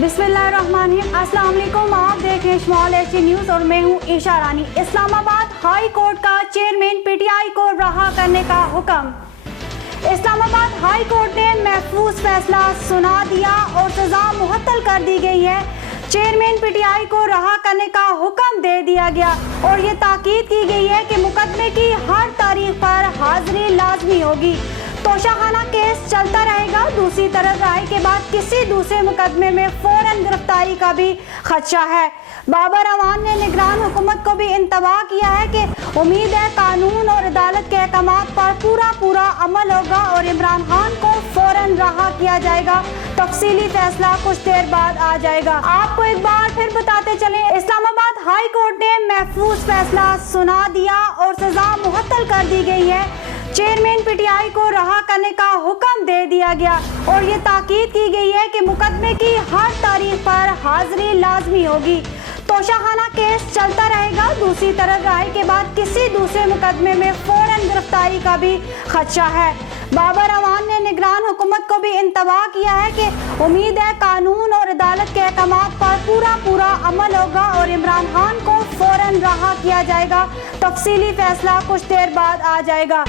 बिस्मिल्लाहिर्रहमानिर्रहीम। अस्सलाम वालेकुम। आप देख रहे हैं स्मॉल एच न्यूज़ और मैं हूं ईशा रानी। इस्लामाबाद हाई कोर्ट का चेयरमैन पीटीआई को रहा करने का हुक्म। इस्लामाबाद हाई कोर्ट ने महफूज फैसला सुना दिया और सजा मुअत्तल कर दी गई है। चेयरमैन पीटीआई को रहा करने का हुक्म दे दिया गया और ये ताकीद की गई है कि मुकदमे की हर तारीख पर हाजिरी लाजमी होगी। तोशाखाना केस चलता रहेगा। दूसरी तरफ राय के बाद किसी दूसरे मुकदमे में फौरन गिरफ्तारी का भी खदशा है। बाबर अवान ने निगरान हुकूमत को भी इंतबाह किया है कि उम्मीद है कानून और अदालत के अहकामात पर पूरा अमल होगा और इमरान खान को फौरन रहा किया जाएगा। तफसीली फैसला कुछ देर बाद आ जाएगा। आपको एक बार फिर बताते चले, इस्लामाबाद हाई कोर्ट ने महफूज फैसला सुना दिया और सजा मुअत्तल कर दी गई है। चेयरमैन पीटीआई को रहा करने का हुक्म दे दिया गया और ये ताकीद की गई है कि मुकदमे की हर तारीख पर हाजिरी लाजमी होगी। तोशाखाना केस चलता रहेगा। दूसरी तरफ राय के बाद किसी दूसरे मुकदमे में फौरन गिरफ्तारी का भी खदशा है। बाबर अवान ने निगरान हुकूमत को भी इंतबाह किया है कि उम्मीद है कानून और अदालत के अहकामात पर पूरा अमल होगा और इमरान खान को फौरन रहा किया जाएगा। तफसीली फैसला कुछ देर बाद आ जाएगा।